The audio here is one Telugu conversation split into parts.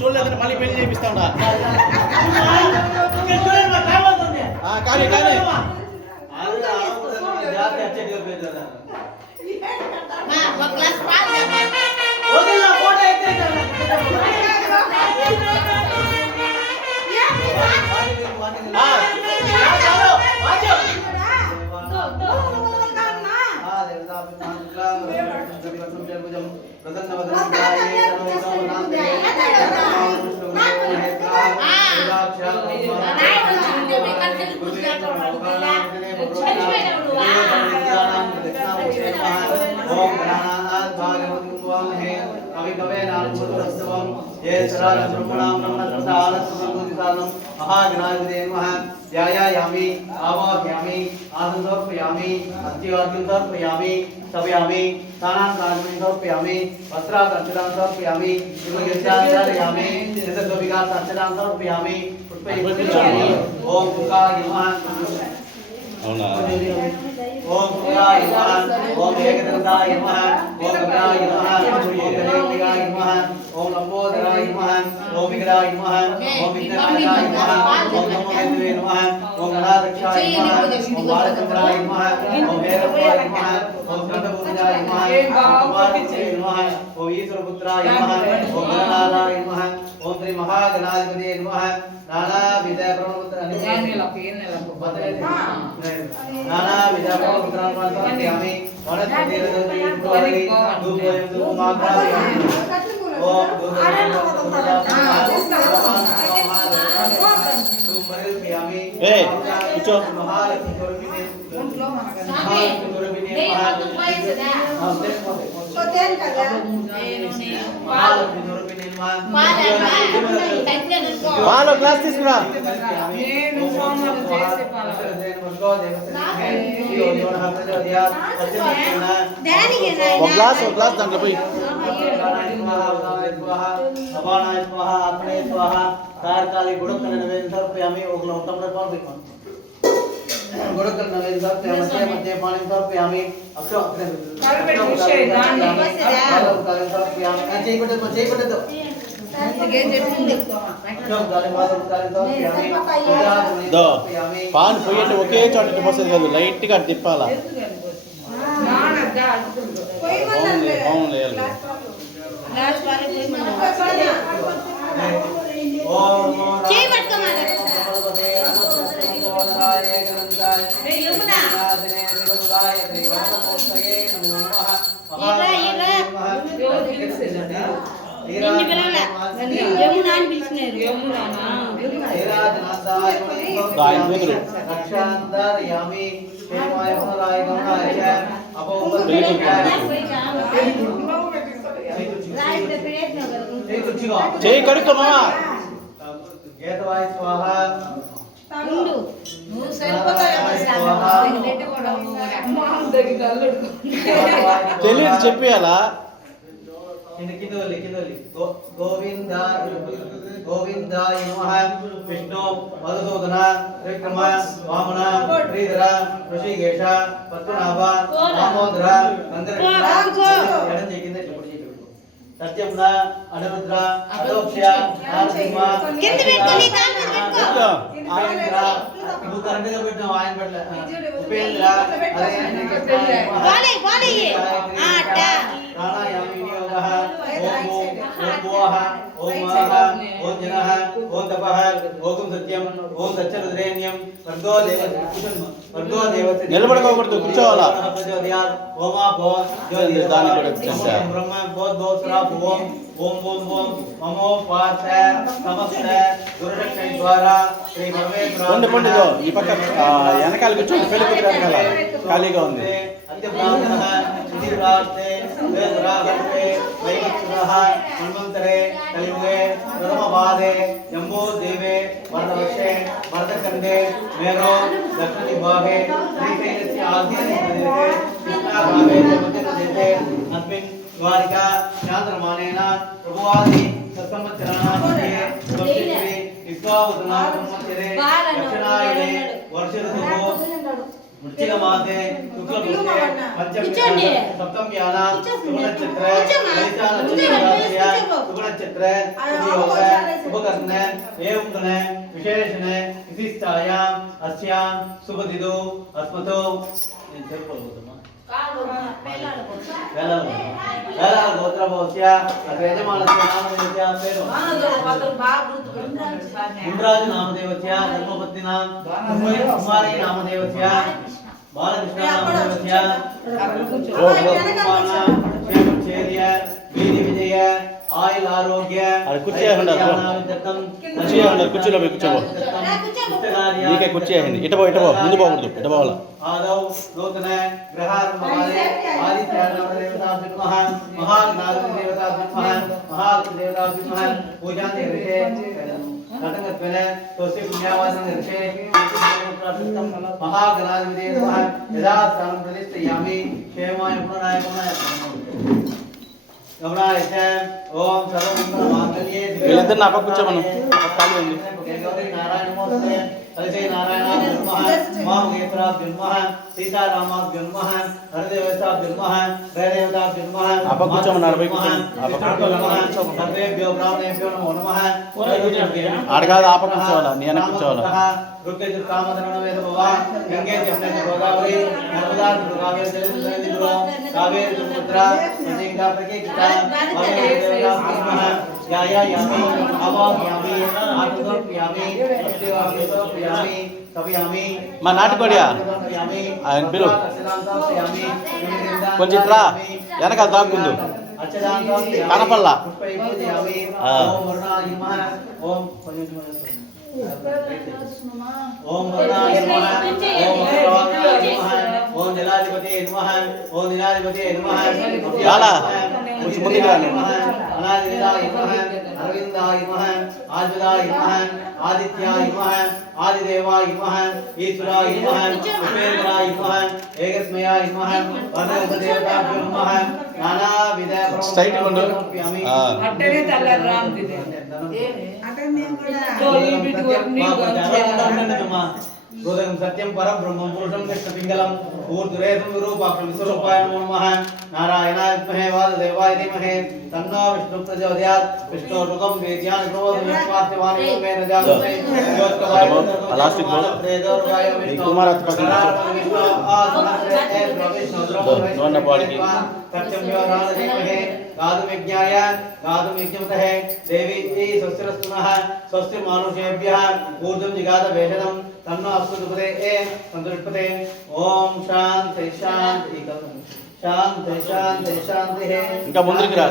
చూడలేదని మళ్ళీ పెళ్లి చేపిస్తాడా కానీ కానీ ఓం आवाहयामि कवेनानुमोदनोत्सवं ये सराब्रह्मणां ब्रह्मणस्पदानस्मृतिसानं महागणाधिपतये नमः ध्यायामि आवाहयामि आसनं समर्पयामि अस्थिवाक्यं समर्पयामि स्थपयामि स्नानान् समर्पयामि वस्त्रादर्शनान् समर्पयामि विमोचनान् यथाविकासार्चनान् समर्पयामि पुष्पैः ओम दुर्गाय नमः అవునా ओम दुर्गाय नमः ओम एकदन्ताय नमः ओम गंगाय नमः ओम गणेशाय नमः ओम लंबोदराय नमः ओम विग्रहाय नमः ओम विघ्ननाशाय नमः ओम नमो विष्णवे नमः ओम गणाध्यक्षाय नमः ओम बालचंद्राय नमः ओम भैरवाय नमः ओम गणपतिपूजाय नमः ओम कुमारपुत्राय नमः ओम ईश्वरपुत्राय नमः ओम गणनाथाय नमः ओम श्री महागणाधिपतये नमः नानाविध नानाविध प्रमुद्रान् समर्पयामि वनस्पतिर्दोषि धूपं धूपमाघ्रापयामि ओम धूपमर्पयामि ఏ కూర్చో महालक्ष्मी स्वरूपिणे పాలు గ్లాస్ తీసుకురా ఒక గ్లాస్ దాంట్లో పోయి कारकाली गुड़कल नवेद समर्पयामि ओगलो तमरे पाल गुड़कल नवेद समर्पयामि मध्य पानी समर्पयामि अक्षो काल विषय दान काल समर्पयामि अच्छे बटे तो దో పాన్ పోయేటి ఒకే చోట పోసేది కాదు లైట్ గా తిప్పాలా చేయి కడుక్కో మామా తెలియదు చెప్పేయాలా गोविंदाय नमः विष्णु मधुसूदन त्रिक्रम वामन श्रीधर ऋषिकेश पद्मनाभ दामोदर सत्यम्न अनिरुद्र अदोक्ष्य नरसिंह उपेंद्र प्राणायामी योगः ओम भुवः ओम महः ओम जनः ओम तपः ओम सत्यम ओम सच्चिद्रेण्यम वर्गो देवस्य నిలబడకూడదు కూర్చోవాలా ओमा भो దానికి కూడా కూర్చోండి ब्रह्म बोध दोसरा ओम ओम ओम ओम ममो पार्थ नमस्ते गुरुरक्षण द्वारा श्री परमेश्वर పండిదో ఈ పక్క వెనకాల కూర్చోండి పెళ్లి కూతురు వెనకాల ఖాళీగా ఉంది अद्य ब्राह्मणः इति प्रार्थे वेदरागते वैवत्सुरः मन्वन्तरे कलियुगे प्रथमपादे जम्बूद्वीपे वरदवर्षे वरदखण्डे मेरो दक्षिणदिग्भागे श्रीशैलस्य आद्यप्रदेशे कृष्णाभागे मध्यप्रदेशे अस्मिन् द्वारिका चान्द्रमानेन प्रभुवादि सत्संवत्सराणां मध्ये स्वस्तिश्री विश्वावसुना संवत्सरे दक्षिणायने वर्षऋतुः वृश्चिक मासे शुक्ल पक्षे पंचमी सप्तम्यानां शुभ नक्षत्र वैशाख नक्षत्रस्य शुभ नक्षत्र योग शुभकर्ण एवं गण विशेषण विशिष्टायां अस्यां शुभदिदो अस्मतो वेला गोत्रभवस्य यजमानस्य नामदेवस्य पेरु गुंडराज नामदेवस्य धर्मपत्नीनां कुमारी नामदेवस्य बालकृष्ण नामदेवस्य रोहमाना क्षेम चेर्य वीर विजय ఆయుల్ ఆరోగ్య అది కుర్చీ ఉండదు కుర్చీ ఉండదు కుర్చీలో పోయి కూర్చోబో నీకే కుర్చీ అయింది ఇటబో ముందు పోకూడదు ఇటబోవాల ఆదౌ నూతన గ్రహారంభాలే ఆదిత్యానామదేవతాభ్యో నమః మహాగణాధిదేవతాభ్యో నమః మహాదేవతాభ్యో నమః పూజాంతే ఋషే నటకత్వన తోసి పుణ్యావాసన ఋషే మహాగణాధిదేవో నమః యదా స్థానం ప్రతిష్ఠయామి క్షేమాయ పునరాయమాయ గమనాయచ ఓం సర్వమంగళమాంగళ్యే వీళ్ళందరూ నా పక్క కూర్చోమను ఖాళీ ఉంది నారాయణమూర్తి హరిజయ నారాయణాభ్యో నమః మహామహేశ్వరాభ్యో నమః సీతారామాభ్యో నమః హరిదేవతాభ్యో నమః జయదేవతాభ్యో నమః ఆ పక్క కూర్చోమన్నారు పోయి కూర్చోమను ఆ పక్క సర్వేభ్యో బ్రాహ్మణేభ్యో నమో నమః ఆడ కాదు ఆ పక్క కూర్చోవాలా నీ వెనక కూర్చోవాలా రుక్కేతుర్కామధరణవేదభవ గంగే జమునే గోదావరి నర్మదా కావేరి జలనిధిలో కావేరి తుంగభద్ర నదీగా ప్రకీర్తిత యాయామి అవాహ్యామి ఆత్మోప్యామి సత్యవాగ్యోప్యామి కవ్యామి మా నాటుకోడియా ఆయన పిలు కొంచెం ఇట్లా వెనకాల దాక్కుందు కనపల్లా ఓం వరుణాయ నమః ఓం వరుణాయ నమః ఓం జలాధిపతే నమః ఓం దినాధిపతే నమః యాలా కొంచెం ముందుకు రా అనాదిదాయ నమః అరవిందాయ నమః ఆదిదాయ నమః ఆదిత్యాయ నమః ఆదిదేవాయ నమః ఈశ్వరాయ నమః ఉపేంద్రాయ నమః ఏకస్మయాయ నమః వరదేవతాభ్యో నమః నానావిధ స్ట్రైట్ ఉండు అట్టనే తల్లారు రామ్ దిదే గోదం సత్యం పరబ్రహ్మం పురుషం కృష్ణపింగళం ఊర్ధ్వరేతం విరూపాక్షం విశ్వరూపాయ నమో నమః నారాయణాయ విద్మహే వాసుదేవాయ ధీమహి తన్నో విష్ణు ప్రచోదయాత్ విష్ణోర్ముఖం వేద్యాని ప్రబోధం స్వార్థవాని మే నజామహే యోత్కవాయ అలాస్టిక్ బోల్ ప్రేదోర్వాయ ఈ కుమారత్ పక్కన విష్ణు ఆసనస్రే విష్ణు దోన్న పాడికి సత్యం యోరాన ధీమహి గాదు విజ్ఞాయ గాదు విజ్ఞమతహే దేవి స్వస్తిరస్తునః స్వస్తి మానుషేభ్యః ఊర్ధ్వం జిగాద వేషదం తన్నో అస్మృతపదే సంతృష్పతే ఓం శాంతి శాంతి శాంతి శాంతి శాంతి ఇంకా ముందుకు రా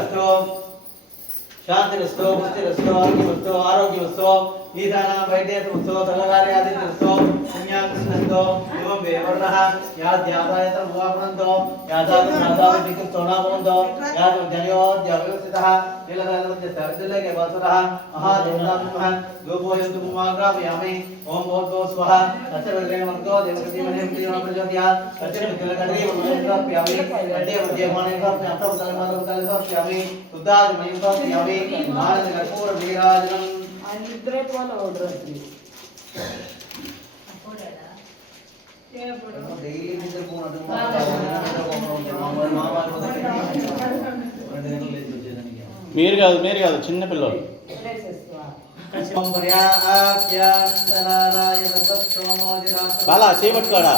శాంతిరస్తో పుష్టిరస్తో ఆరోగ్యమస్తో ఈశానా వైద్యమస్తో తలగార్యాదిరస్తో పుణ్యాకృష్ణస్తో ఏవం వేవర్ణః యాద్యాదాయతం భవాపనంతో యాదాదికృష్టోనాపనంతో యాదజనయోద్యవ్యవస్థితః నీలదలమధ్య సరస్సులేకే వాసురః మహాదేవతాత్మః గోపోయంతు కుమాగ్రాపయామి ఓం భూర్భువః స్వః అచ్చర్వేమర్గో దేవకృతిమనే ప్రచోదయాత్ అచ్చర్వేకలకరీ మమేంద్రాప్యామి అడ్డే మధ్యమానేంద్రాప్యామి అంతఃతలమానోదలమానోదలమాప్యామి శుద్ధాత్మయంత్రాప్యామి ఆనంద కర్పూర వీరాజనం నిద్రే పోల ఓడ్రది డైలీ నిద్ర పోనదు మీరు కాదు చిన్న పిల్లలు బాలా చేపట్టుకోడా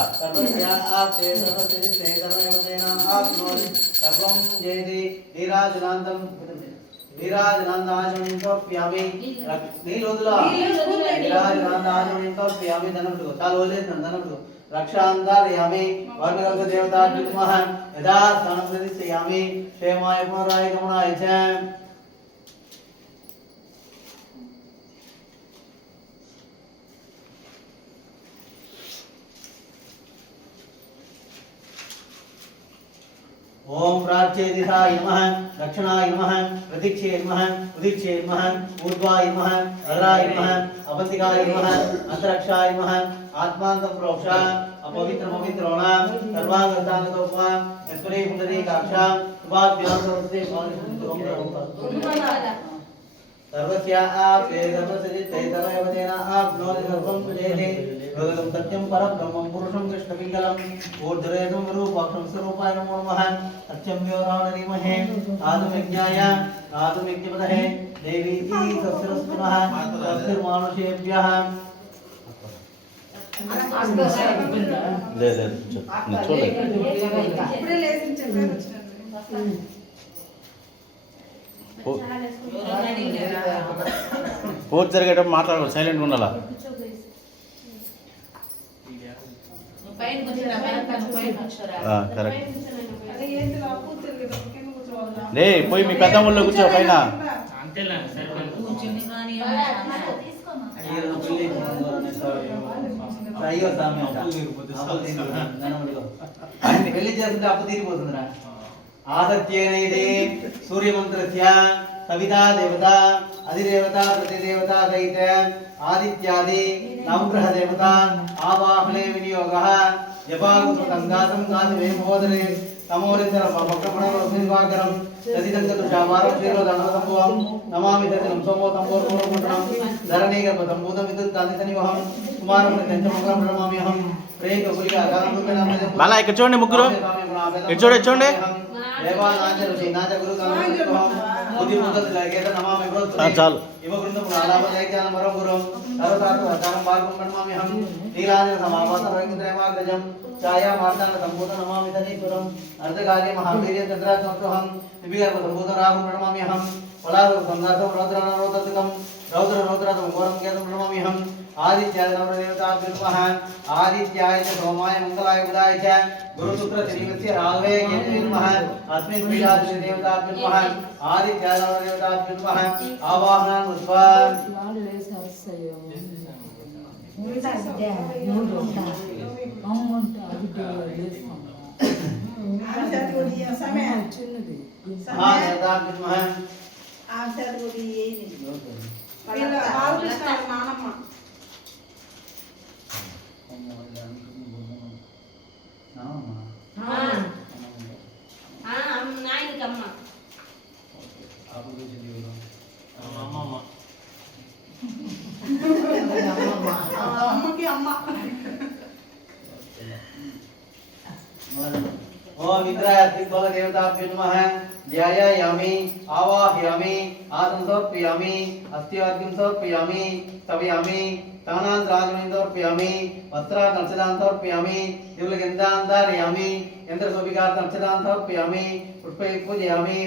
రక్షాంతారయామి వర్గ దేవతాభ్యో నమః యథా స్థానం ప్రతిష్ఠయామి క్షేమాయ పునరాయ గమనాయ చ ఓం ప్రాచ్యే దిశాయ నమః దక్షిణాయ నమః ప్రతిక్షే నమః ఉదిక్షే నమః ఊర్ధ్వాయ నమః అధరాయ నమః అవంతికాయ నమః అంతరిక్షాయ నమః ఆత్మాంతం ప్రోక్ష అపవిత్రమవిత్రోణ సర్వాంగతాంగతోపమ యస్మరే పుండరీకాక్ష శుభాభ్యాం సమస్తే सर्वस्य आपे सर्वसजिते सर्वदेना आपनोति सर्वं सुजेति भगवतं सत्यं परब्रह्मं पुरुषं कृष्णपिङ्गलं ऊर्ध्वरेतं विरूपाक्षं स्वरूपाय नमो नमः सत्यं व्योराणरीमहे आदुविज्ञाय आदुविज्ञपदहे देवी सस्यरस्तुनः सस्यमानुषेभ्यः పూజ జరిగేటప్పుడు మాట్లాడాలి సైలెంట్ ఉండాలా కరెక్ట్ రే పోయి మీ పెద్ద ఊళ్ళో కూర్చో పైన కూర్చుని కానీ ఈయన పెళ్లి అయ్యో స్వామి అంట. అప్పు తీరిపోతుంది. ధనముడిలో. పెళ్లి చేస్తుంటే అప్పు తీరిపోతుందిరా. ఆసత్యేనైతే సూర్యమంత్రస్య సవితా దేవత అధిదేవత ప్రతిదేవత సహిత ఆదిత్యాది నవగ్రహ దేవత ఆవాహనే వినియోగ జపాగుసు సంగాసం గాసమే మహోదరే తమోరించర భక్తమణం దశితంగతుషామారం శ్రీరోధనసంభవం నమామి దశనం సోమో తంబోర్పూర్వముద్రం ధరణీగర్భసంభూతం విద్యుత్ కాంతిసనివహం కుమారం ప్రత్యంచముఖం ప్రణమామ్యహం ప్రేక కులిక అకారం రూపేణ బాలా ఇక్కడ చూడండి ముగ్గురు ఇటు చూడండి చూడండి చాలు ఛాయా మార్తాండ సంభూత నమామి తనీశ్వరం అర్ధకార్య మహావీర్య చంద్రాత్మహం విభిగర్భ సంభూత రాగం ప్రణమామ్యహం వలారు సందాసం రౌద్రనరోదకం రౌద్ర రౌద్రతం ఘోరం కేతం ప్రణమామ్యహం ఆదిత్యాయ నవదేవతాభ్యుర్మః ఆదిత్యాయ చ సోమాయ మంగళాయ బుధాయ చ గురుశుక్ర శ్రీమత్య రాఘవే కేతుర్మః అస్మిన్ పీఠాది దేవతాభ్యుర్మః ఆదిత్యాయ నవదేవతాభ్యుర్మః ఆవాహనాన్ ఉద్వాన్ నాయనకమ్మ అమ్మకి అమ్మ ओम इंद्रायति भव देवताभ्यो नमः ध्यायामि आवाहयामि आसन समर्पयामि अस्त्यार्घ्यं समर्पयामि स्तवयामि तानांतराजनं समर्पयामि वस्त्रान् समर्पयामि दिव्यगन्धान् धारयामि यन्त्रशोभिकार्थं समर्पयामि पुष्पैः पूजयामि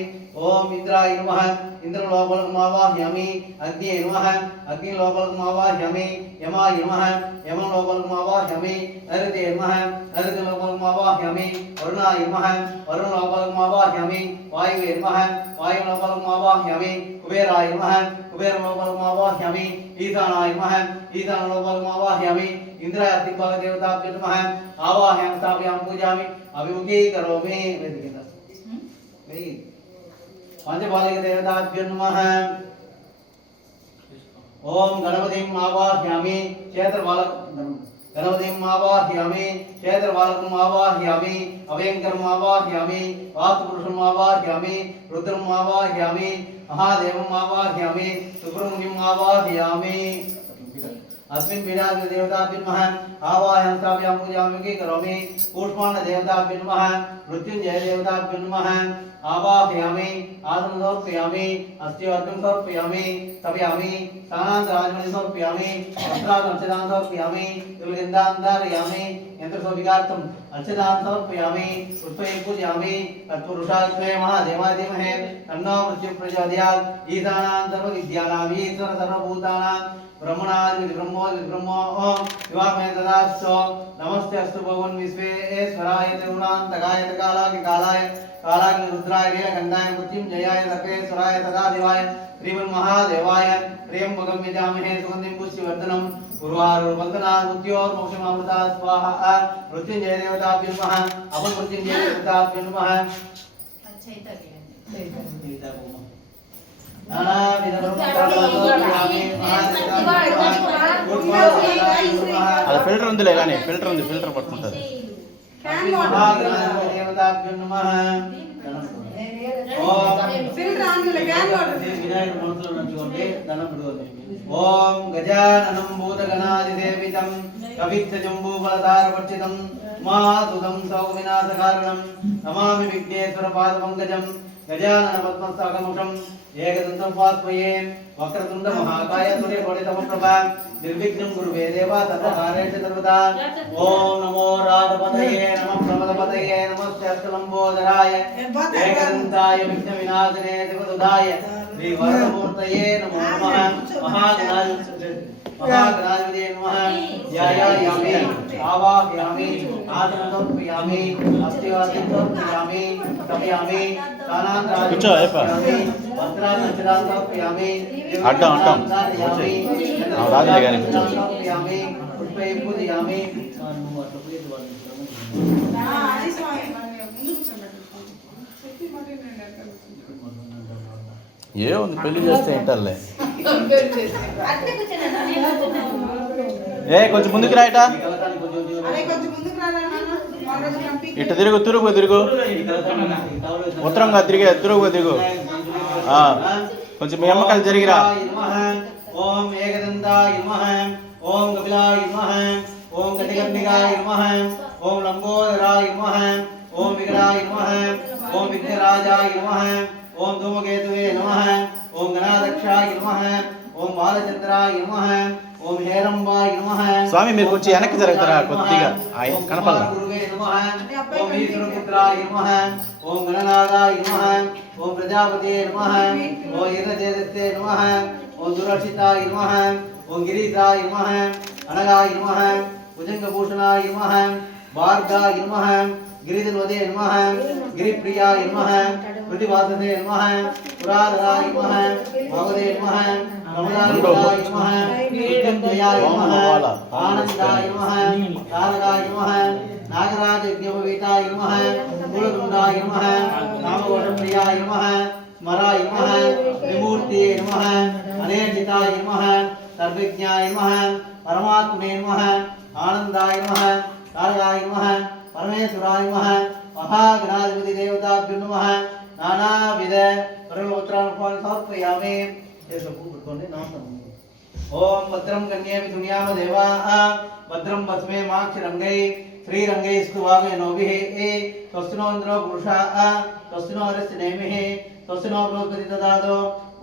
ओम इंद्राय नमः इंद्रलोकमावाहयामि अग्निये नमः अग्निलोकमावाहयामि यमाय नमः यमलोकमावाहयामि नरते नमः नरतिलोकमावाहयामि वरुणाय नमः वरुणलोकमावाहयामि वायुवे नमः वायुलोकमावाहयामि कुबेराय नमः कुबेरलोकमावाहयामि ईशानाय नमः ईशानलोकमावाहयामि इंद्राय देवताभ्यो नमः आवाहयामि स्थापयामि पूजयामि अभिमुखी करोमि पंचपालिक देवताभ्यो नमः ओम गणपतिं आवाहयामि क्षेत्रपालक गणपतिं आवाहयामि क्षेत्रपालकं आवाहयामि अभयंकरं आवाहयामि वास्तुपुरुषं आवाहयामि रुद्रं आवाहयामि महादेवं आवाहयामि सुब्रह्मण्यं आवाहयामि अस्मिन् पीठादि देवताभ्यो नमः आवाहयामि स्थापयामि पूजयामि करोमि कूष्माण्ड देवताभ्यो नमः मृत्युंजय देवताभ्यो नमः आवाहयामि आसनं समर्पयामि अस्त्यार्घ्यं समर्पयामि स्तवयामि तानान्तराजनं समर्पयामि वस्त्रान् अर्चनान् समर्पयामि दिव्यगन्धान् धारयामि यन्त्रशोभिकार्थम् अर्चनान् समर्पयामि पुष्पैः पूजयामि तत्पुरुषाय महादेवाय धीमहि तन्नो मृत्युः प्रचोदयात् ईशानां सर्वविद्यानां ईश्वर सर्वभूतानां ब्रह्मणादि ब्रह्मो शिवामय तदास्तु नमस्ते अस्तु भगवन् विश्वेश्वराय त्रिगुणान्तकाय त्रिकालाय कालाग्नि रुद्राय नीलकण्ठाय मृत्युञ्जयाय सर्वेश्वराय तदादिवाय श्रीमन्महादेवाय त्र्यम्बकं यजामहे सुगन्धिं पुष्टिवर्धनं उर्वारुकल्पनात् मृत्योर्मोक्षमामृता स्वाहा मृत्युञ्जय देवताभ्यो नमः अपमृत्युञ्जय देवताभ्यो नमः అది ఫిల్టర్ ఉందిలే కానీ ఫిల్టర్ ఉంది ఫిల్టర్ పట్టుకుంటుంది దేవతాభ్యో నమః ओम गजाननं भूतगणाधिदेवितं कवित्तजम्बूफलधारवर्जितं महासुतं सौविनाशकारणं नमामि विघ्नेश्वरपादपङ्कजं गजाननपद्मस्थाकमुखं एकदन्तं वास्मये वक्रतुण्डमहाकाय सूर्यकोटितमप्रभा निर्विघ्नं कुरुवे देवा सर्वकार्येषु सर्वदा ओम नमो राधपतये नमः प्रमदपतये नमस्ते अष्टलम्बोदराय एकदन्ताय विघ्नविनाशिने शिवदुदाय श्रीवरदमूर्तये नमो नमः महागणाधिपतये नमः ध्यायामि आवाहयामि आसनं समर्पयामि अस्त्यार्घ्यं समर्पयामि स्तवयामि కూర్చో, అయిపో. అడ్డం, అడ్డం. రాదులే కానీ కూర్చో. అది స్వామి ముందు కూర్చోబెట్టు. ఏముంది పెళ్లి చేస్తే ఏంటల్లే. అట్లే కూర్చోండి, నేను కూర్చున్నాను. కొంచెం ముందుకు రాయట. అరే కొంచెం ముందుకు రారా నాన్న. వాళ్ళని పంపి. ఇటు తిరుగు, తిరుగు ఉత్తరంగా తిరుగు. కొంచెం మీ అమ్మకాలు జరిగిరా. ఓం ఏకదంతాయ నమః ఓం కపిలాయ నమః ఓం కటికర్ణికాయ నమః ఓం లంబోదరాయ నమః ఓం వికటాయ నమః ఓం విఘ్నరాజాయ నమః ఓం ధూమకేతువే నమః ఓం గణాధ్యక్షాయ నమః ఓం బాలచంద్రాయ నమః ఓం హేరంబాయ నమః. స్వామి మీరు కొంచెం వెనక్కి జరుగుతారా కొద్దిగా, కనపడలా. ఓం ఈశ్వరపుత్రాయ నమః ఓం గణనాథాయ నమః ఓం ప్రజాపతే నమః ఓం యజ్ఞతేజస్తే నమః ఓం దురక్షితాయ నమః ఓం గిరీశాయ నమః అనగాయ నమః భుజంగభూషణాయ నమః భార్గాయ నమః గిరిధన్వదే నమః గిరిప్రియాయ నమః కృతివాసదే నమః పురాధరాయ నమః భగవదే నమః నమదాయ నమః విద్యంతయాయ నమః ఆనందాయ నమః తారకాయ నమః నాగరాజయజ్ఞోపవీతాయ నమః మూలగుండాయ నమః నామఘోషప్రియాయ నమః స్మరాయ నమః త్రిమూర్తియే నమః అనేర్జితాయ నమః సర్వజ్ఞాయ నమః పరమాత్మనే నమః ఆనందాయ నమః తారకాయ నమః పరమేశ్వరాయ నమః మహాగణాధిపతి దేవతాభ్యో నమః నానావిధ పరమోత్తరాన్ని సమర్పయామి. ఓం భద్రం కన్యేమి దునియామ దేవాః భద్రం భస్మే మాక్షరంగై శ్రీరంగైస్తు వాగయనోభిః స్వస్తినో ఇంద్రో పురుషాః స్వస్తినో హరిస్తి నేమిః స్వస్తినో బృహస్పతి దదాదో.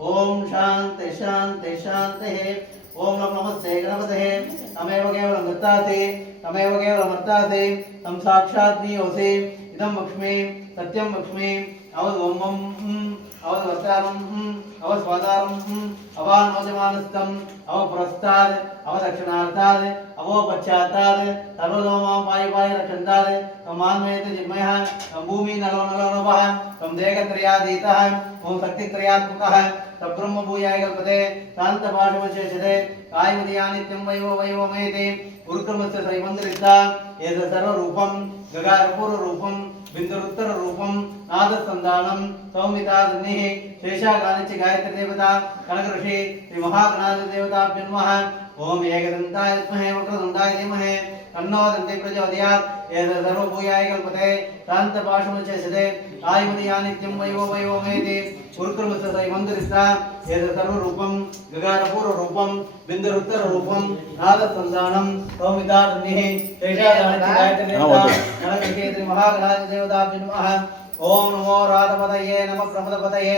ఓం శాంతి శాంతి శాంతి. ఓం నమస్తే గణపతే తమేవ కేవలం దత్తాసి తమేవ కేవలం వర్తాసి తం సాక్షాత్ నీయోసి ఇదం లక్ష్మీ సత్యం లక్ష్మీ అవధోమం అవధవర్తారం అవస్వాదారం అవానోజమానస్థం అవపురస్తాద్ అవదక్షిణార్థాద్ అవోపశ్చాత్తాద్ సర్వదోమాం పాయ రక్షంతాద్ తమాన్మేత జిన్మయః తం భూమి నలో నలోనభః తం దేహత్రయాదీతః ఓం శక్తిత్రయాత్మకః తబ్రహ్మ భూయాయ కల్పతే శాంతపాశవశేషతే కాయమదయానిత్యం వైవమేతి ఉరుక్రమస్య శ్రీమందిరిత ఏత సర్వరూపం గగారపూర్వరూపం బిందురుత్తర రూపం నాదసంధానం సౌమితాగ్ని శేషాగానిచ గాయత్రి దేవత కనక ఋషి శ్రీ మహాగణాధిపతి దేవతాభ్యో నమః. ఓం ఏకదంతాయ విద్మహే వక్రతుండాయ ధీమహి తన్నో దంతి ప్రచోదయాత్. ఏత సర్వభూయాయ కల్పతే శాంతపాశవశేషతే కాయమదయానిత్యం వైవమేతి ఉరుక్రమస్య శ్రీమందిరిత ఏత సర్వరూపం గగారపూర్వరూపం బిందురుత్తర రూపం నాదసంధానం సౌమితాగ్ని శేషాగానిచ గాయత్రి దేవత కనక ఋషి శ్రీ మహాగణాధిపతి దేవతాభ్యో నమః. ఓం నమో రాధపతయే నమ ప్రమదపతయే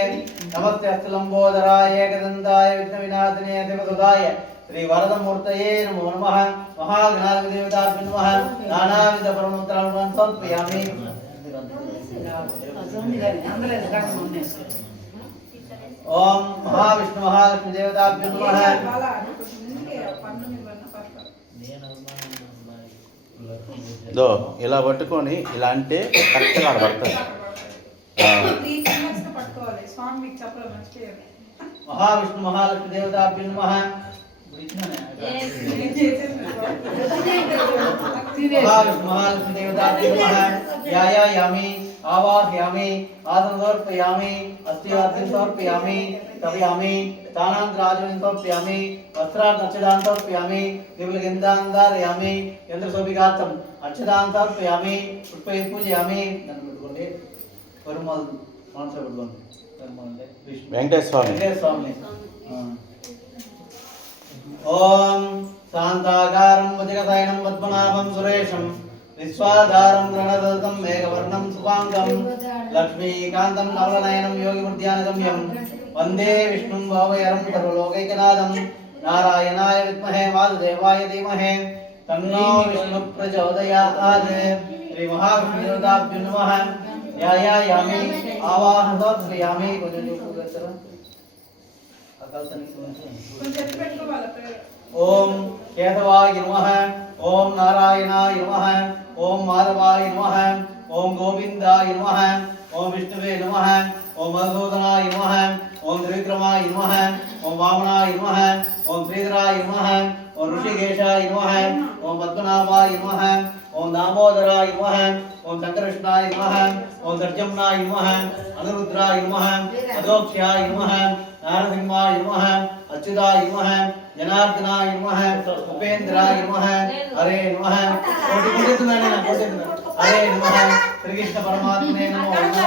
నమస్తే అస్తులంబోదరాయ ఏకదంతాయ విఘ్న వినాశినే శివసుదాయ శ్రీ వరదమూర్తయే నమో నమః. మహాగణాధిపతి దేవతాభ్యో నమః. నానావిధ పరమంత్రాలను సమర్పయామి. ఓం మహావిష్ణు మహాలక్ష్మి దేవతాభ్యో నమః. బాలా కొంచెం ముందుకే పన్ను మీద పన్ను పట్టు. దో ఇలా పట్టుకొని ఇలా అంటే కరెక్ట్గా ఆడ పడుతుంది. త్రీ ఫింగర్స్ తో పట్టుకోవాలి. స్వామి మీకు చెప్పలేదు మర్చిపోయారు. మహావిష్ణు మహాలక్ష్మి దేవతాభ్యో నమః. మహావిష్ణు మహాలక్ష్మి దేవతాభ్యో నమః. ధ్యాయామి ఆవాహయామి ఆసనం సమర్పయామి అస్త్యార్థం సమర్పయామి తపయామి స్థానాంతరాజనం సమర్పయామి వస్త్రాన్ని అక్షదాన్ని సమర్పయామి దివ్యగంధాన్ని ధారయామి యంత్రశోభిగాత్రం అక్షదాన్ని సమర్పయామి పుష్పై పూజయామి. నన్ను పెట్టుకోండి. పెరుమాల్ మనసు పెట్టుకోండి. పెరుమాల్ అంటే విష్ణు వెంకటేశ్వర స్వామి. వెంకటేశ్వర స్వామి. ఓం శాంతాకారం భుజగశయనం పద్మనాభం సురేశం విశ్వాధారం గణదతం మేఘవర్ణం సుపాంగం లక్ష్మీకాంతం నవలనయనం యోగిమూర్ధ్యానగమ్యం వందే విష్ణుం భావయరం సర్వలోకైకనాథం నారాయణాయ విద్మహే వాసుదేవాయ ధీమహి తన్నో విష్ణు ప్రచోదయాత్. శ్రీ మహావిష్ణుదేవతాభ్యో నమః. ధ్యాయామి ఆవాహనం సమర్పయామి. కొంచెం చూపుతారా అకాల్సనికి కొంచెం ఎత్తు పెట్టుకోవాలి పేరు. ఓం కేశవాయ నమః. ఓం నారాయణాయ నమః. ఓం మాధవాయ నమః. ఓం గోవిందాయ నమః. ओम विष्णुवे नमः ओम मधुसूदनाय नमः ओम त्रिविक्रमाय नमः ओम वामनाय नमः ओम श्रीधराय नमः ओम ऋषिकेशाय नमः ओम पद्मनाभाय नमः ओम दामोदराय नमः ओम शंकरकृष्णाय नमः ओम सर्जम्नाय नमः अनुरुद्राय नमः अदोक्षाय नमः नारसिंहाय नमः अच्युताय नमः जनार्दनाय नमः उपेन्द्राय नमः हरे नमः हरे नमः श्री कृष्ण परमात्मने नमो नमः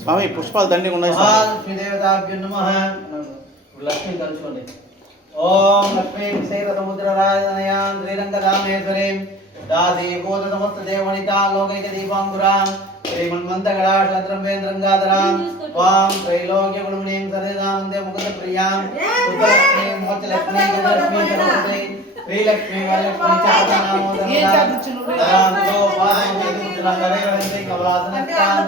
స్వామి పుష్పాలు దండిగా ఉన్నాయి లక్ష్మీ దేవతాభ్యో నమః లక్ష్మీ కలుసుకోండి ఓం లక్ష్మీ క్షీర సముద్ర రాజనయాం శ్రీరంగధామేశ్వరీం దాసీ భూత సమస్త దేవనితా లోకైక దీపాంకురాం శ్రీమన్మంతగడాశద్రం వేంద్రంగాధరాం త్వాం త్రైలోక్య గుణమునీం సరిదానందే ముకుత ప్రియాం సుబ్బలక్ష్మీం మోక్షలక్ష్మీ గజలక్ష్మీ సరస్వతీ శ్రీలక్ష్మీ వరలక్ష్మీ చాపదానామోదరాంతో పాదముద్రగరేవహంతి కమలాసనస్తాం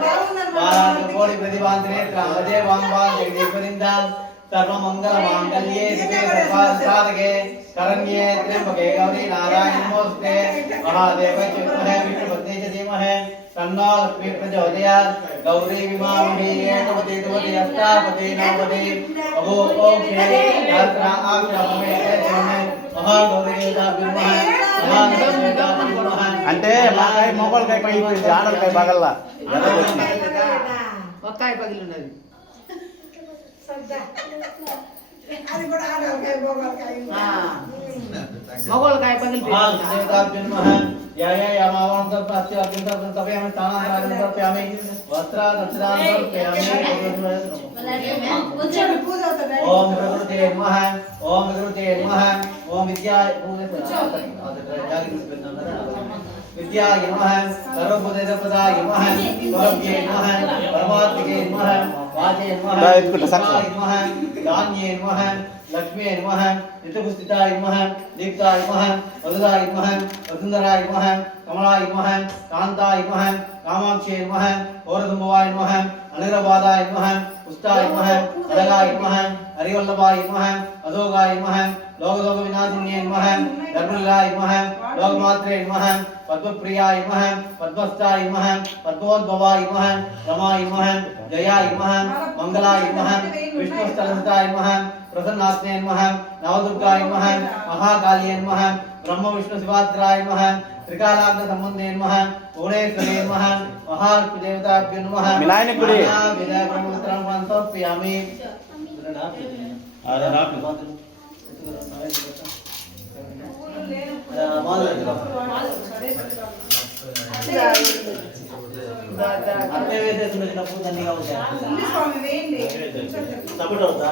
వారాకోటి ప్రతిభాంతనేత్రాం వదే వాంబా జగదీశ్వరిందాం सर्वमंगलमांगल्ये शिवे सर्वार्थसाधके शरण्ये त्र्यंबके गौरी नारायणी नमोस्तुते महादेवे च विद्महे विष्णुपत्नी च धीमहि तन्नो लक्ष्मी प्रचोदयात् गौरी विमामहे एकवती द्विवती अष्टावती नववती अहो ओम श्री सहस्रा आक्षापमे तेजमे महागौरी देवता विद्महे महालक्ष्मी देवता विद्महे అంటే మాకాయ మొగలకాయ పగిలిపోయింది ఆడలకాయ పగల్లా ఒక్కాయ పగిలి ఉన్నది మొగలకాయ పగిలిపోయింది देवता विद्महे याया यामावां सर्वस्य अत्यंतं तपयामि तानां समर्पयामि वस्त्रान् दक्षिणान् समर्पयामि ओम प्रकृते नमः ओम प्रकृते नमः ओम विद्याय विद्याय नमः सर्वभूतप्रदाय नमः सर्वज्ञे नमः परमात्मके नमः वाचे नमः नमः दान्ये नमः लक्ष्मी नमः नित्यपुस्तिताय नमः दीप्ताय नमः वसुदाय नमः वसुंधराय नमः कमलाय नमः कांताय नमः कामाक्षे नमः औरधुम्बवाय नमः अनिरवादाय नमः पुष्टाय नमः अदगाय नमः हरिवल्लभाय नमः अधोगाय नमः लोकलोक विनाशिन्ये नमः धर्मलाय नमः लोकमात्रे नमः पद्मप्रियाय नमः पद्मस्थाय नमः पद्मोद्भवाय नमः रमाय नमः जयाय नमः मंगलाय नमः विष्णुस्थलस्ताय नमः प्रसन्नात्मे नमः नवदुर्गाय नमः महाकाल्ये नमः ब्रह्म विष्णु शिवात्राय नमः त्रिकालाग्न संबंधे नमः भुवनेश्वरे नमः महादेवताभ्यो नमः विनायक गुडी विनायक ब्रह्मोत्तरं समर्पयामि అట్లే వేసేసి డబ్బు దండిగా అవుతాయి సపోర్ట్ అవుతా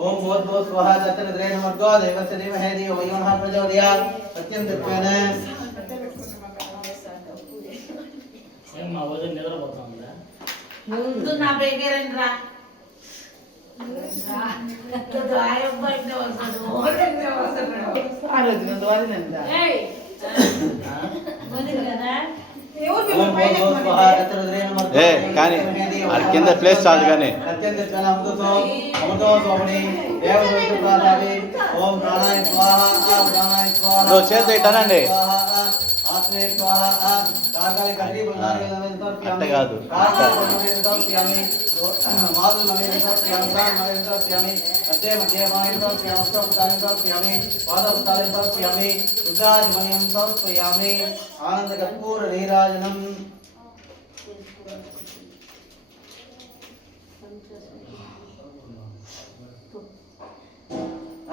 ओम भूत भूत स्वाहा तत्रेण नमर्गो देवस्य धीमहि धियो यो नः प्रचोदयात् सत्यं तत्त्वेन మా వదిన నిద్రపోతుందా ముందు నా బ్రేకేరండి రా ఏ కానీ అది కింద ప్లేస్ చాలు కానీ సత్యం తత్త్వేన అమృతో సోమని దేవదూత ప్రాదావి ఓం ప్రాణాయ స్వాహా ప్రాణాయ స్వాహా చేతి ఇటానండి ఆత్మే స్వాహా కాకాలి కట్టి బంగారు అట్ట కాదు మాదు నవేంద్రయామి మధ్య మధ్య సమర్పయామి పాదపుతాన్ని సమర్పయామి రుద్రాజమయం సమర్పయామి ఆనంద కర్పూర నీరాజనం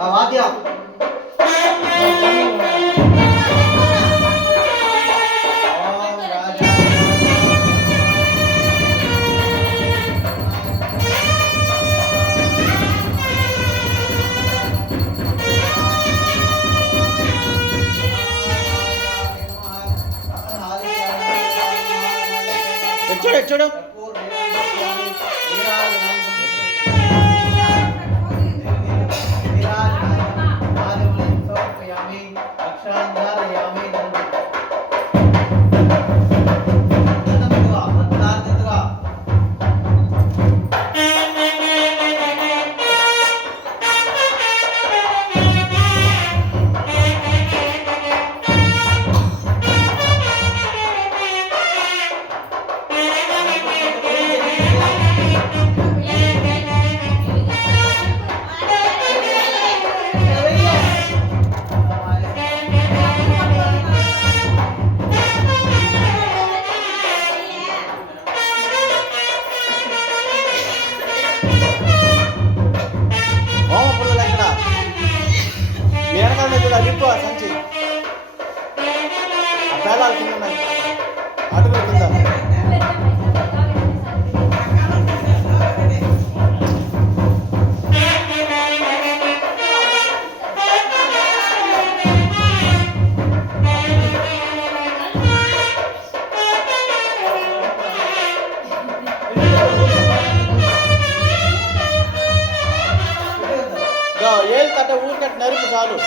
వాద్యం చూడు చూడు సమర్పయామి విప్పు ఆ సంచి ఆ పేలాల కింద ఉన్నాయి అటుకుల కింద ఏళ్ళు కట్ట ఊరు కట్ట నరుపు చాలు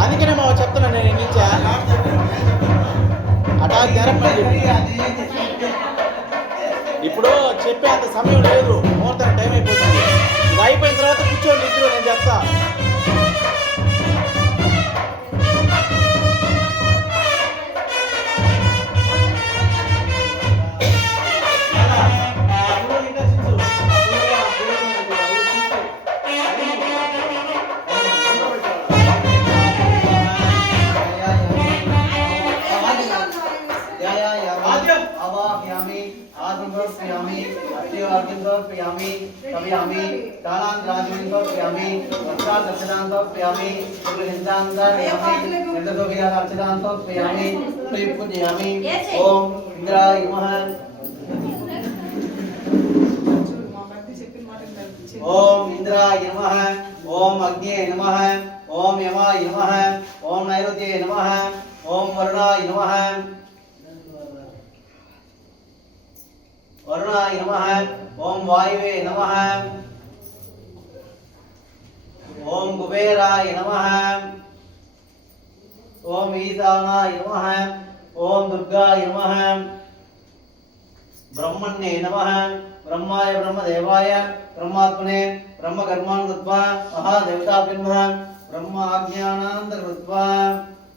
అందుకనే మా చెప్తున్నా నేను నుంచా అటా జరపండి ఇప్పుడు చెప్పే అంత సమయం లేదు ముహూర్తం టైం అయిపోతుంది ఇది అయిపోయిన తర్వాత కూర్చోండి ఇద్దరు నేను చెప్తా ఓం ఇంద్రాయ నమః ఓం ఇంద్రాయ నమః ఓం అగ్నే నమః ఓం యమాయ నమః ఓం నైరుతే నమః ఓం వరుణాయ నమః వరుణాయ నమః ఓం వాయువే నమః ఓం కుబేరాయ నమః ఓం ఈశానాయ నమః ఓం దుర్గాయ నమః బ్రహ్మణ్యే నమః బ్రహ్మాయ బ్రహ్మదేవాయ బ్రహ్మాత్మనే బ్రహ్మకర్మానుకృత్వా మహాదేవతాభ్యన్మః బ్రహ్మ ఆజ్ఞానానంతకృత్వా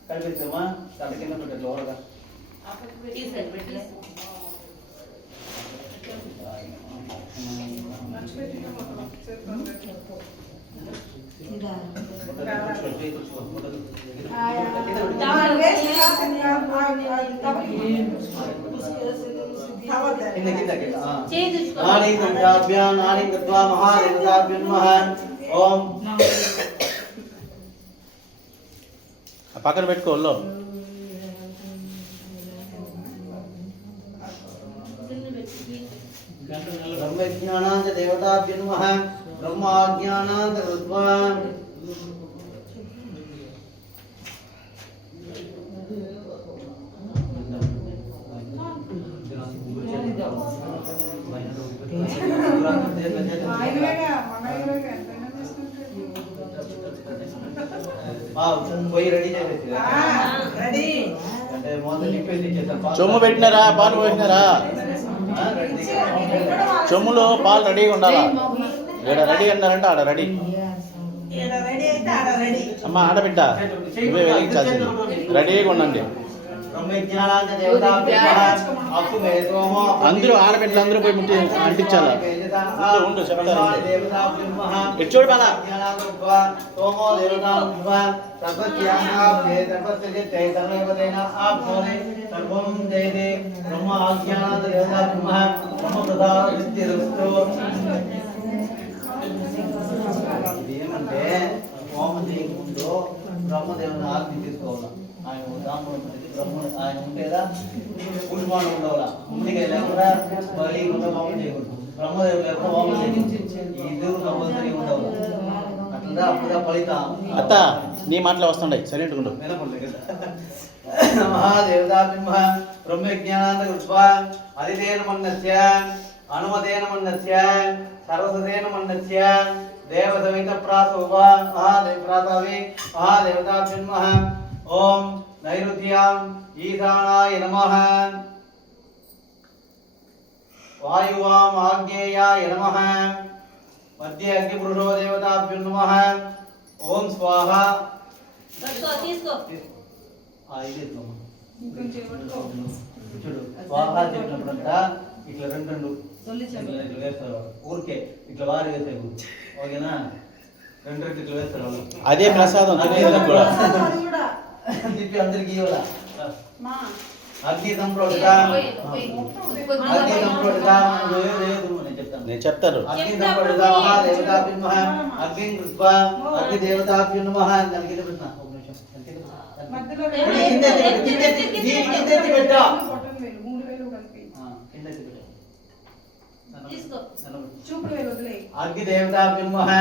కలిపిస్తామా తల కింద పెట్టండి లోపలగా ఓం పక్కన పెట్టుకోల్లో బ్రహ్మజ్ఞానాంత దేవతాభ్యో నమః బ్రహ్మాజ్ఞానాంత కృత్వా పోయి రెడీ చేసేసి అంటే మొదలు నింపేసి చేస్తాం చొమ్ము పెట్టినారా పాలు పోసినారా చొమ్ములో పాలు రెడీగా ఉండాలా ఇక్కడ రెడీ అన్నారంటే ఆడ రెడీ అమ్మ ఆడబిడ్డ నువ్వే వెలిగించాల్సింది రెడీగా ఉండండి అందరూ ఆడబిడ్డలు అందరూ పోయి ముట్టి అంటించాలా ఉండు చెప్తారు ఇటు చూడు బాలా ఏమంటే హోమం చేయకముందు బ్రహ్మదేవుని ఆజ్ఞ తీసుకోవాలి ఆయన ఉదాహరణ బ్రహ్మ ఆయన ఉండేదా పుష్పాలు ఉండవాలా ముందుగా లేకుండా బలి హోమం చేయకూడదు బ్రహ్మదేవుడు లేకుండా హోమం చేయకూడదు ఇద్దరు కంపల్సరీ ఉండవు అట్లా అప్పుడే ఫలితం అత్త నీ మాటలు వస్తుండయి సరే మహాదేవతాభిమ బ్రహ్మజ్ఞానాంత కృత్వా అదితేన మన్నస్య అనుమతేన మన్నస్య సర్వసదేన మన్నస్య దేవసవిత ప్రాసోభ మహాదేవప్రాతావి మహాదేవతాభ్యన్మ ఓం నైరుత్యాం ఈశానాయ నమః వాయువాం ఆగ్నేయాయ నమః మధ్య అగ్నిపురుషో దేవతాభ్యో నమః ఓం స్వాహ చూడు స్వాహ చెప్పినప్పుడంట ఇట్లా రెండు ఇట్లా వేస్తారు ఊరికే ఇట్లా వారి వేసే ఓకేనా రెండు ఇట్లా వేస్తారు వాళ్ళు అదే ప్రసాదం తినేదానికి కూడా తిప్పి అందరికి ఇవ్వాలా అగ్ని సంప్రోడితాం అగ్ని సంప్రోడితాం నేను చెప్తాను నేను చెప్తాను. అగ్ని సంప్రోడితాం మహాదేవతాభ్యో నమః అగ్ని కృత్వా అగ్ని దేవతాభ్యో నమః దానికి ప్రశ్న ఒక నిమిషం మధ్యలో కింద పెట్టా బొటన్ వేలు 3 వేలు కలిపి కింద పెట్టా తీసుకో. చూపుడు వేలు వదిలే. అగ్ని దేవతాభ్యో నమః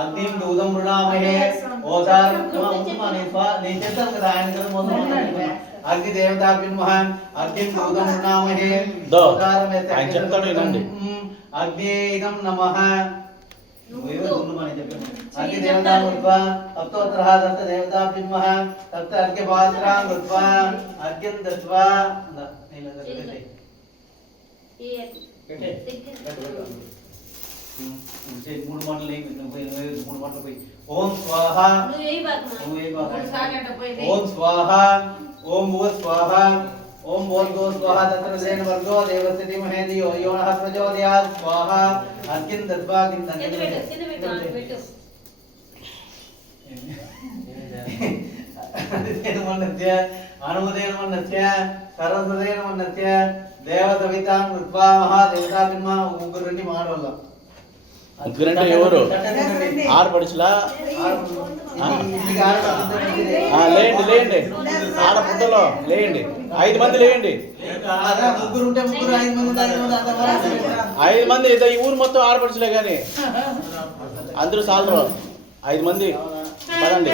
అగ్నిం దూతం మృణామహే ఓదారం నేను చెప్తాను కదా ఆయన కదా మొదలు అగ్ని దేవతాభ్యో నమః అగ్నిం దూతం మృణామహే దో. ఓదారం ఆయన చెప్తాడు వినండి. అగ్నేయం నమః అగ్ని దేవతామృత్వా సప్తోత్తరః సప్త దేవతాభ్యో నమః సప్త అర్ఘ్యపాత్రాం కృత్వా అర్ఘ్యం దత్వా మూడు మాటలు పోయి ఓం స్వాహ నువ్వు ఏయ్ బాకు ఓం స్వాహ ఓం భూ స్వాహ ఓం భూర్గో స్వాహ తత్రసేన వర్గో దేవస్య ధీమహి ధియో యో నః ప్రచోదయాత్ స్వాహ అర్ఘ్యం దత్వా కింద పెట్టు అనుమనస్య అనుమదేనమనస్య సరస్వదేనమనస్య దేవసవితాం కృత్వా మహాదేవతాభిర్మ ముగ్గురు నుండి మాడవల్ల ముగ్గురంటే ఎవరు? ఆడపడుచులా? లేండి లేండి, ఆడపుట్టలో లేండి, 5 మంది లేండి. ముగ్గురు ఉంటే ముగ్గురు 5 మంది 5 మంది ఈ ఊరు మొత్తం ఆడపడుచులే కానీ అందరూ సాలరు. 5 మంది పదండి.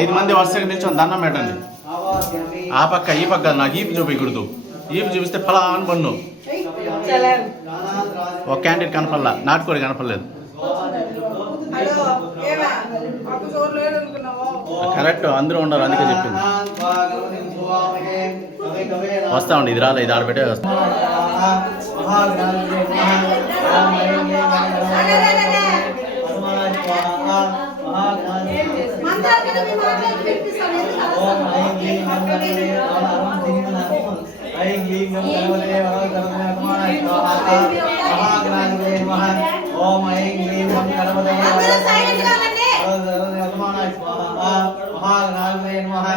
ఐదు మంది వరుసగా నిల్చొని దండం పెట్టండి. ఆ పక్క ఈ పక్క నాకు ఈపు చూపించకూడదు. ఈపు చూపిస్తే ఫలా అని పన్ను. ఒక క్యాండిడేట్ కనపడలా, నాటుకోడి కనపడలేదు. కరెక్ట్, అందరూ ఉండరు, అందుకే చెప్పింది. వస్తామండి, ఇది రాలే, ఇది ఆడబెట్టే వస్తాం. ఓం ఐం హ్రీం ఓం గణపతయే మహాగణాధిపతయే నమః.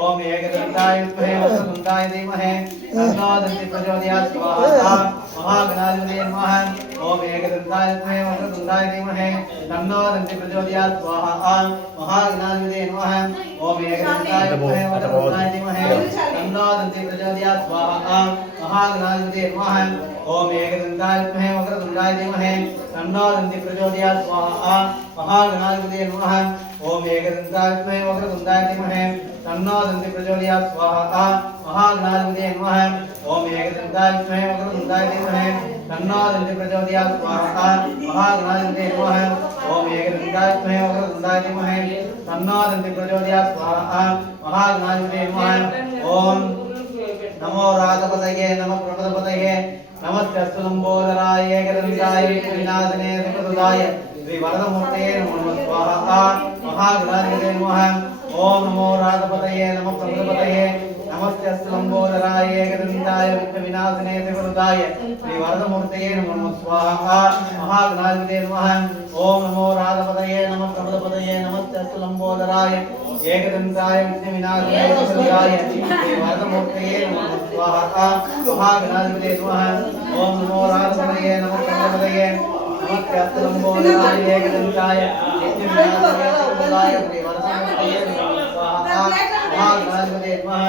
ఓం ఏకదంతాయ విద్మహే వక్రతుండాయ ధీమహి తన్నో దంతి ప్రచోదయాత్ స్వాహా. మహాగణాధిపతయే నమః. ఓం ఏకదంతాయ విద్మహే వక్రతుండాయ ధీమహి తన్నో దంతి ప్రచోదయాత్ స్వాహా. మహాగణాధిపతయే నమః. ఓం ఏకదంతాయ విద్మహే వక్రతుండాయ ధీమహి తన్నో దంతి ప్రచోదయాత్ స్వాహా. మహాగణాధిపతయే నమః. ఓం ఏకదంతాయ విద్మహే వక్రతుండాయ ధీమహి తన్నో దంతి ప్రచోదయాత్ స్వాహా. మహాగణాధిపతయే నమః. ఓం ఏకదంతాయ విద్మహే వక్రతుండాయ ధీమహి తన్నో దంతి ప్రచోదయాత్ స్వాహా. మహాగణాధిపతయే నమః. ఓం ఏకదంతాయ విద్మహే వక్రతుండాయ ధీమహి తన్నో దంతి ప్రచోదయాత్ స్వాహా. మహాగణాధిపతయే నమః. ఓం ఏకదంతాయ విద్మహే వక్రతుండాయ ధీమహి తన్నో దంతి ప్రచోదయాత్ స్వాహా. మహాగణాధిపతయే నమః. ఓం నమో రాజపతయే నమః ప్రపదపతయే నమస్కస్తు లంబోదరాయ ఏకదంతాయ వినాశనే సుకృతాయ శ్రీ వరదమూర్తయే నమో స్వాహా. మహాగణాధిపతయే నమః. ఓం నమో రాజపతయే నమః ప్రపదపతయే నమస్కస్తు లంబోదరాయ ఏకదంతాయ వినాశనే సుకృతాయ శ్రీ వరదమూర్తయే నమో స్వాహా. మహాగణాధిపతయే నమః. ఓం నమో రాజపతయే నమః ప్రపదపతయే నమస్కస్తు లంబోదరాయ एकदन्ताय विघ्नविनाशाय वरदमूर्तये नमः स्वाहा महागणाधिपतये नमः ओम नमो राजपतये नमः चन्द्रपतये नमः त्यात्तलम्बोदराय एकदन्ताय विघ्नविनाशाय वरदमूर्तये नमः स्वाहा महागणाधिपतये नमः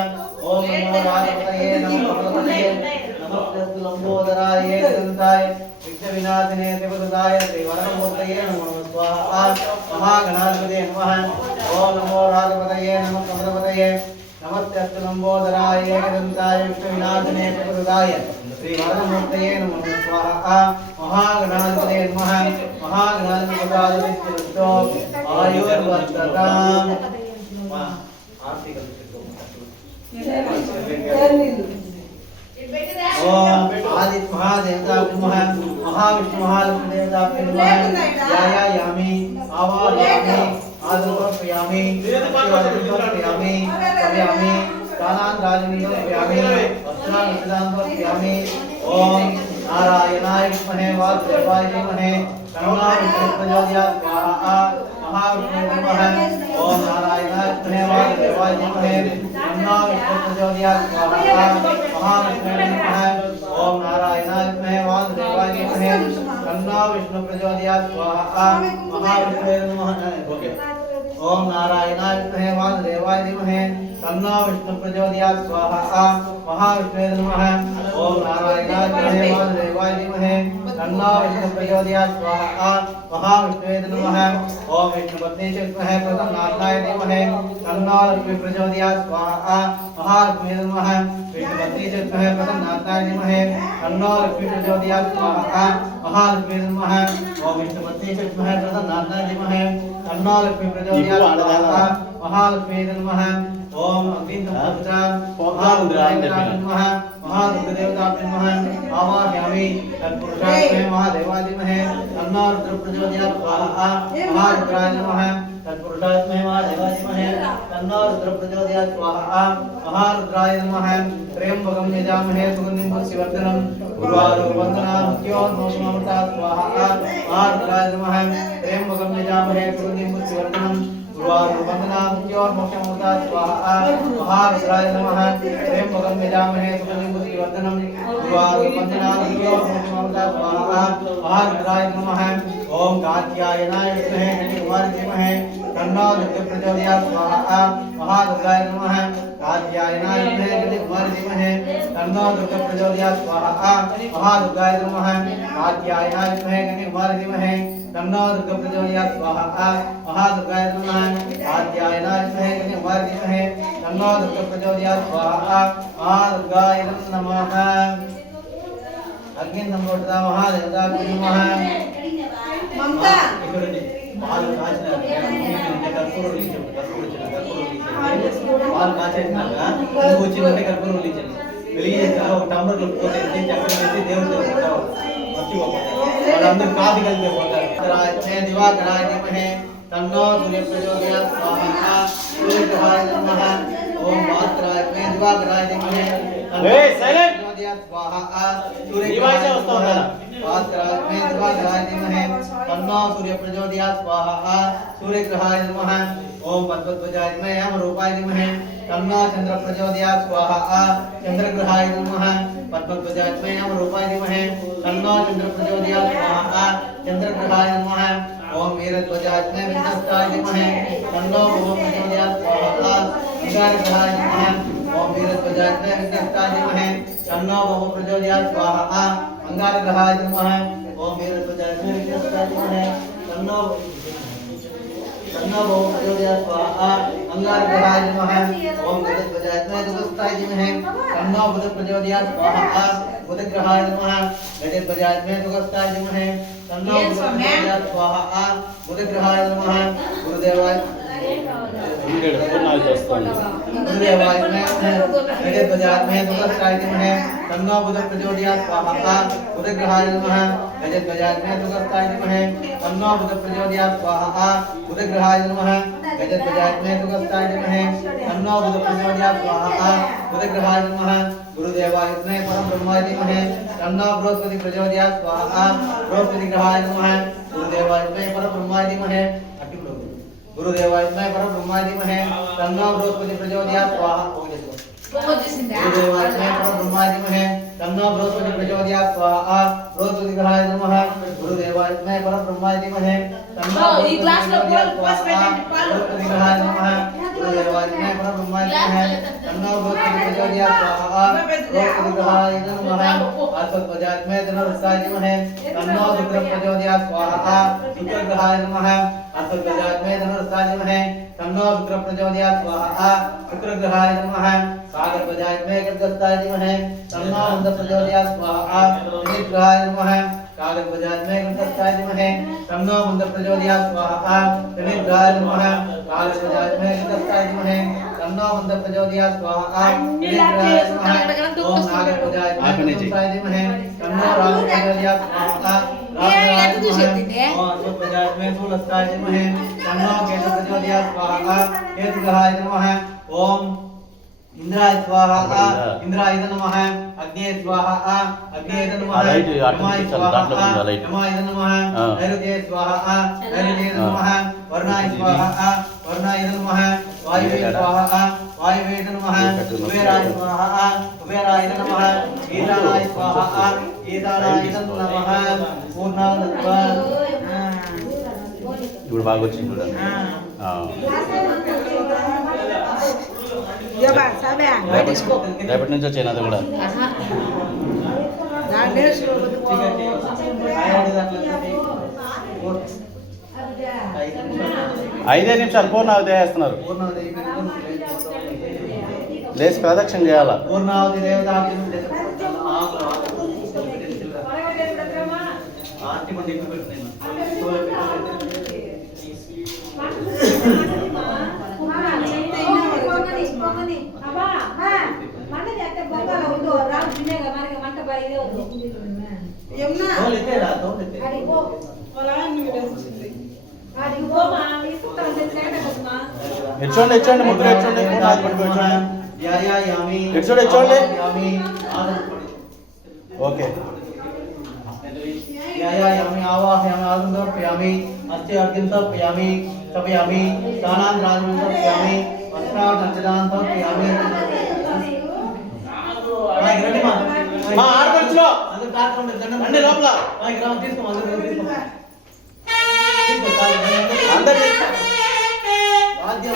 ओम नमो राजपतये नमः चन्द्रपतये नमः त्यात्तलम्बोदराय एकदन्ताय विघ्नविनाशने देवदत्ताय वरदमूर्तये नमः स्वाहा महागणाधिपतये नमः ओम नमो राजपतये नमः चन्द्रपतये नमः त्यात्तलम्बोदराय एकदन्ताय विघ्नविनाशने देवदत्ताय श्री वरदमूर्तये नमः स्वाहा महागणाधिपतये नमः महागणाधिपतये आयुर्वर्धताम् आरती ओम आदित्य महादेवता नमः महाविष्णु महालक्ष्मी देवता नमः यायामि आवाहयामि आदर्शयामि प्रयामि प्रयामि कालान राजनीतयामि वस्त्रान विदान्तयामि ओम नारायणाय विद्महे वासुदेवाय धीमहि तन्नो विष्णुः प्रचोदयात् स्वाहा महाविष्णुवे नमः ओम नारायणाय विद्महे वासुदेवाय धीमहि तन्नो विष्णुः प्रचोदयात् स्वाहा महाविष्णुवे नमः ओम नारायणाय विद्महे वासुदेवाय धीमहि तन्नो विष्णुः प्रचोदयात् स्वाहा महाविष्णुवे नमः ओम नारायणाय विद्महे वासुदेवाय धीमहि तन्नो विष्णुः प्रचोदयात् स्वाहा महाविष्णुवे नमः ओम नारायणाय विद्महे वासुदेवाय धीमहि तन्नो विष्णुः प्रचोदयात् स्वाहा महाविष्णुवे नमः ओम विष्णुपत्नी च विद्महे प्रसन्नाथाय धीमहि तन्नो लक्ष्मी प्रचोदयात् स्वाहा महालक्ष्मी नमः विष्णुपत्नी च विद्महे प्रसन्नाथाय धीमहि तन्नो लक्ष्मी प्रचोदयात् स्वाहा महालक्ष्मी नमः ओम विष्णुपत्नी च विद्महे प्रसन्नाथाय धीमहि तन्नो लक्ष्मी प्रचोदयात् स्वाहा महालक्ष्मी नमः ओम अग्निदेवता नमः महारुद्रदेवता नमः आवाहयामि तत्पुरुषाय महादेवाय धीमहि तन्नो रुद्र प्रचोदयात् स्वाहा महारुद्राय नमः तत्पुरुषाय महादेवाय धीमहि तन्नो रुद्र प्रचोदयात् स्वाहा महारुद्राय नमः त्र्यंबकं यजामहे सुगन्धिं पुष्टिवर्धनम् उर्वारुकवन्दना मृत्योर्मोक्षममृता स्वाहा महारुद्राय नमः त्र्यंबकं यजामहे सुगन्धिं पुष्टिवर्धनम् उर्वारुकवन्दना मृत्योर्मोक्षममृता स्वाहा महारुद्राय नमः त्र्यंबकं यजामहे सुगन्धिं पुष्टिवर्धनम् उर्वारुकवन्दना मृत्योर्मोक्षममृता स्वाहा महारुद्राय नमः ओम कात्यायनाय विद्महे कन्याकुमारी धीमहि तन्नो दुर्गे प्रचोदयात् स्वाहा महारुद्राय नमः कात्यायनाय विद्महे कन्याकुमारी धीमहि तन्नो दुर्गे प्रचोदयात् स्वाहा महारुद्राय नमः कात्यायनाय विद्महे कन्याकुमारी धीमहि तन्नो दुर्गे प्रचोदयात् स्वाहा महारुद्राय नमः कात्यायनाय विद्महे कन्याकुमारी धीमहि तन्नो दुर्गे प्रचोदयात् स्वाहा महारुद्राय नमः अग्नि नमोता महादेवता नमः ममता इकडे पाल काచిన కర్పూరం లించండి పాల్ కాచేసినాక నువ్వు వచ్చిందంటే కర్పూరం లించండి వెలిగించిన ఒక టంబర్ పోతే చక్కెర వేసి దేవుడు తెలుసుకుంటారు మర్చిపోతారు వాళ్ళందరూ కాఫీ కలిపి పోతారు దివాకరాయ ధీమహి तन्नो सूर्य प्रचोदयात् स्वाहा सूर्यग्रहाय नमः ओम भास्कराय दिवाकराय धीमहि प्रचोदयात् स्वाहा सूर्यग्रहाय भास्कराय दिवाकराय धीमहि तन्नो सूर्य प्रचोदयात् स्वाहा सूर्यग्रहाय नमः ओम पद्मध्वजाय धीमहि अमरूपाय धीमहि तन्नो चंद्र प्रचोदयात् स्वाहा चंद्रग्रहाय नमः पद्मध्वजाय धीमहि अमरूपाय धीमहि तन्नो चंद्र प्रचोदयात् स्वाहा चंद्रग्रहाय नमः ओम वीरध्वजाय विघ्नस्ताय धीमहि तन्नो भुवः प्रचोदयात् स्वाहा अंगारग्रहाय नमः ओम वीरध्वजाय विघ्नस्ताय धीमहि तन्नो भुवः प्रचोदयात् स्वाहा अंगारग्रहाय नमः ओम वीरध्वजाय विघ्नस्ताय धीमहि तन्नो भुवः प्रचोदयात् स्वाहा अंगारग्रहाय नमः ओम वीरध्वजाय विघ्नस्ताय धीमहि तन्नो बुध प्रचोदयात् स्वाहा बुधग्रहाय नमः गजध्वजाय विघ्नस्ताय धीमहि तन्नो प्रचोदयात् स्वाहा बुधग्रहाय नमः गुरुदेवाय गुरुदेवाय गजध्वजाय विघ्नस्ताय धीमहि तन्नो बुध प्रचोदयात् स्वाहा बुधग्रहाय नमः गजध्वजाय विघ्नस्ताय धीमहि तन्नो बुध प्रचोदयात् स्वाहा बुधग्रहाय नमः गजध्वजाय विघ्नस्ताय धीमहि तन्नो बुध प्रचोदयात् स्वाहा बुधग्रहाय नमः गुरुदेवाय परम ब्रह्माय धीमहि तन्नो बृहस्पति प्रचोदयात् स्वाहा बृहस्पति ग्रहाय नमः गुरुदेवाय परम ब्रह्माय धीमहि गुरुदेवाय तस्मै परब्रह्माय धीमहि तन्नो बृहस्पति प्रचोदयात् स्वाहा गुरुदेवाय तस्मै परब्रह्माय धीमहि तन्नो बृहस्पति प्रचोदयात् स्वाहा बृहस्पति ग्रहाय नमः गुरुदेवाय तस्मै परब्रह्माय धीमहि तन्नो ఈ గ్లాస్ లో పాస్ పెట్టండి పాలు बृहस्पति ग्रहाय नमः गुरुदेवाय तस्मै परब्रह्माय धीमहि तन्नो बृहस्पति प्रचोदयात् स्वाहा बृहस्पति ग्रहाय नमः अश्वत्थवजाय तस्मै धनुर्धराय धीमहि तन्नो शुक्र प्रचोदयात् स्वाहा शुक्र ग्रहाय नमः अश्वत्थवजाय तस्मै धनुर्धराय धीमहि तन्नो शुक्र प्रचोदयात् स्वाहा शुक्र ग्रहाय नमः सागर प्रजाय तस्मै गर्गस्ताय धीमहि तन्नो मंद प्रचोदयात् स्वाहा शनि ग्रहाय नमः कागर प्रजाय तस्मै गर्गस्ताय धीमहि तन्नो मंद प्रचोदयात् स्वाहा शनि ग्रहाय नमः कागर प्रजाय तस्मै गर्गस्ताय धीमहि तन्नो मंद प्रचोदयात् स्वाहा शनि ग्रहाय नमः ओम नागर प्रजाय तस्मै गर्गस्ताय धीमहि तन्नो राम प्रचोदयात् स्वाहा ओम प्रजाय तस्मै शूलस्ताय धीमहि तन्नो केतु प्रचोदयात् स्वाहा केतु ग्रहाय नमः ओम इंद्राय स्वाहा इंद्राय नमः अग्नेय स्वाहा अग्नेय नमः यमाय स्वाहा यमाय नमः नैऋत्य स्वाहा नैऋत्य नमः वर्णाय स्वाहा वर्णाय नमः वायुवे स्वाहा वायुवे नमः कुबेराय स्वाहा कुबेराय नमः ईशानाय स्वाहा ईशानाय नमः पूर्णानत्व ఇప్పుడు బాగా వచ్చింది చూడండి రేపటి నుంచి వచ్చాను అది కూడా ఐదే నిమిషాలు ఫోన్ నాకు చేస్తున్నారు లేచి ప్రదక్షిణ చేయాలా పూర్ణావతి దేవతాకి ఎచ్చోండి ఎచ్చోండి ముగ్గురు ఎచ్చోండి నాకు పడిపోయి ఎచ్చోండి ఎచ్చోండి ఓకే यायामि आवाहयामि आदन्दर्पयामि अस्ते अर्घ्यं समर्पयामि समयामि स्नानान्तरादिं समर्पयामि वस्त्रादञ्जनान् समर्पयामि మా ఆడపడుచులో అందరూ కార్యక్రమం దండం రండి లోపల తీసుకో అందరూ అందరి వాద్యం